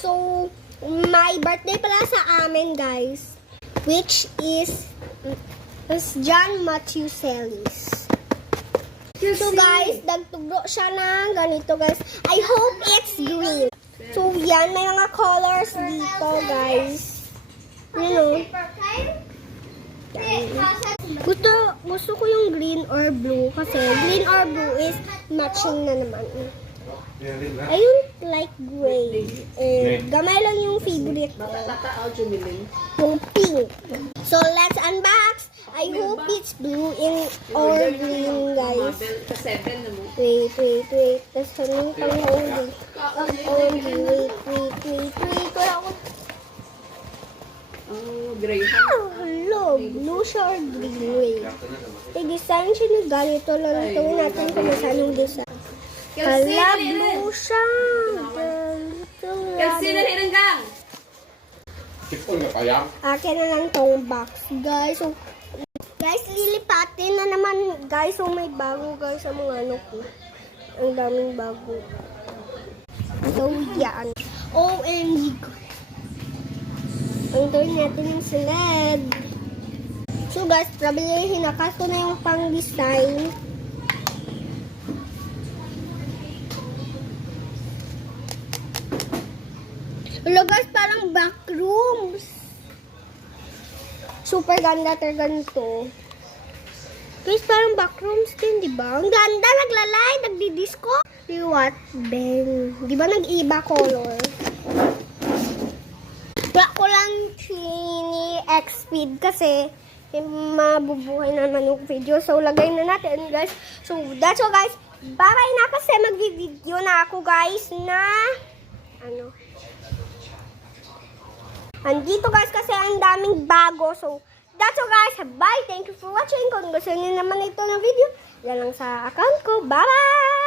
So, my birthday pala sa amin, guys. Which is John Matthew Celis. So, guys, nagtugro siya ng ganito, guys. I hope it's green. So, yan. May mga colors dito, guys. You know. Gusto ko yung green or blue. Kasi green or blue is matching na naman. I don't like gray. Gamay lang yung favorite ko. Yung pink. So, let's unbox. I hope it's blue or green, guys. Wait. Tapos anong pang-holding? Wait. Wala ako. Gray. Hello. Blue siya or green? Wait. I-design siya na ganito. Lalutawin natin kung saan yung design. Hala, blue siya. Kasi naliranggang. Akin na lang tong box, guys. So, guys, lilipatin na naman, guys. So, may bago, guys, sa mga ano ko. Ang daming bago. So, yan. OMG. Ang gawin natin yung sled. So, guys, probably hinakas ko na yung pang-design. Hello, guys, parang backrooms. Super ganda talaga nito. Guys, parang backrooms din, di ba? Ang ganda, naglalay, nagdi-disco. What? Ben. Di ba nag-iba color? Wala ko lang ni-X-speed kasi mabubuhay naman yung video. So, lagay na natin, guys. So, that's all, guys. Bye-bye na kasi mag-video na ako, guys, na andito, guys, kasi ang daming bago. So, that's all, guys. Bye. Thank you for watching. Kung gusto niyo naman ito na video, yan lang sa account ko. Bye-bye!